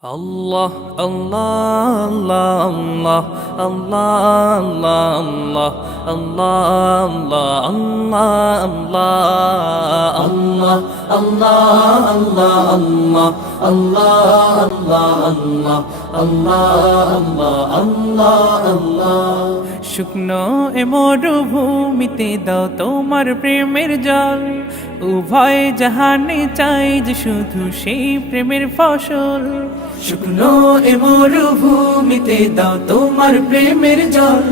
Allah, Allah, Allah, Allah, Allah, Allah, Allah, Allah, Allah, Allah, Allah, Allah, Allah, Allah, Allah, Allah, Allah. শুকনো এ মরুভূমিতে দাও তোমার প্রেমের জল, উভয় জাহানে চাই যে শুধু সেই প্রেমের ফসল। শুকনো এ মরুভূমিতে দাও তোমার প্রেমের জল,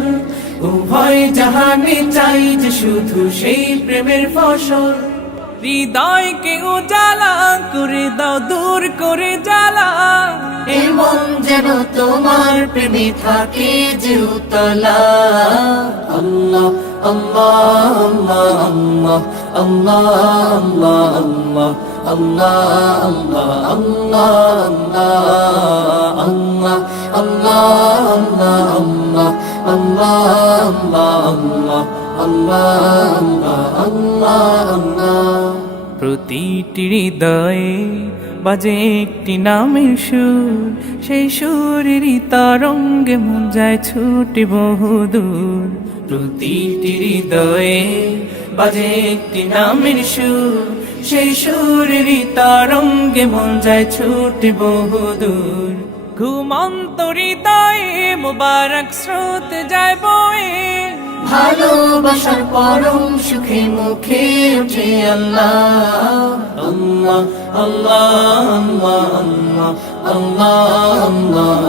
উভয় জাহানে চাই যে শুধু সেই প্রেমের ফসল। হৃদয়কে উজালা করে দাও, দূর করে জ্বালা, এমন যেন তোমার প্রেমে থাকে যে উতলা। আল্লাহ আল্লাহ আল্লাহ আল্লাহ আল্লাহ আল্লাহ আল্লাহ আল্লাহ আল্লাহ আল্লাহ আল্লাহ আল্লাহ আল্লাহ। প্রতিটি হৃদয়ে বাজে একটি নামের সুর, সেই সুরেরই তরঙ্গে মন যায় ছুটে বহুদূর। প্রতিটি হৃদয়ে বাজে একটি নামের সুর, সেই সুরেরই তরঙ্গে মন যায় ছুটে বহুদূর। ঘুমন্ত হৃদয়ে মুবারক স্রোত যায় বয়ে, ভালোবাসার পরম সুখে মুখে উঠে আল্লাহ আল্লাহ আল্লাহ আল্লাহ আল্লাহ আল্লাহ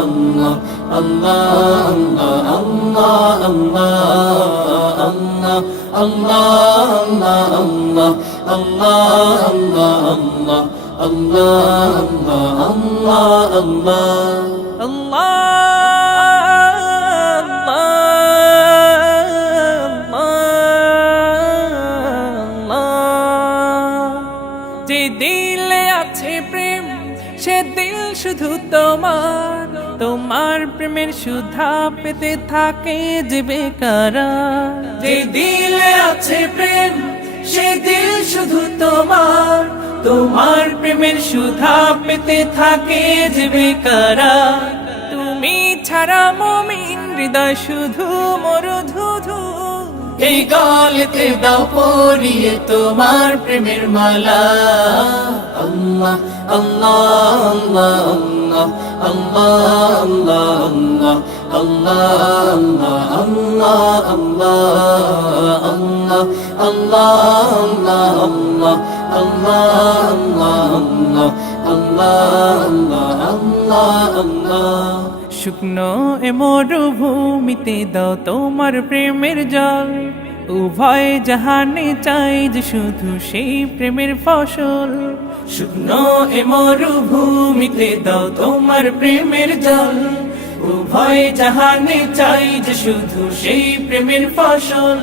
আল্লাহ আল্লাহ আল্লাহ আল্লাহ আল্লাহ। যে দিলে আছে প্রেম সে দিল শুধু তোমার, তোমার প্রেমের সুধা পেতে থাকে যে বেকারার। যে দিলে আছে প্রেম সে দিল শুধু তোমার, তোমার প্রেমের সুধা পেতে থাকে যে বেকারার। তুমি ছাড়া মুমিন হৃদয় শুধু মরুধুধু, এই গলেতে দাও পরিয়ে তোমার প্রেমের মালা। আল্লাহ আল্লাহ আল্লাহ আল্লাহ আল্লাহ আল্লাহ আল্লাহ আল্লাহ আল্লাহ আল্লাহ। শুকনো এ মরুভূমিতে দাও তোমার প্রেমের জল, উভয় জাহানে চাই যে শুধু সেই প্রেমের ফসল। শুকনো এ মরুভূমিতে দাও তোমার প্রেমের জল, উভয় জাহানে চাই যে শুধু সেই প্রেমের ফসল।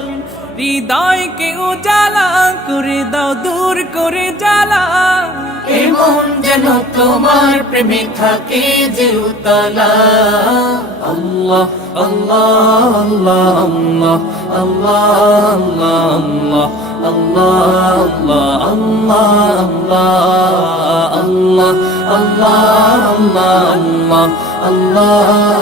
হৃদয়কে উজালা করে দাও, দূর করে জ্বালা, এমন যেন তোমার প্রেমে থাকে যে উতলা। আল্লাহ আল্লাহ আল্লাহ আল্লাহ আল্লাহ আল্লাহ আল্লাহ আল্লাহ আল্লাহ Allah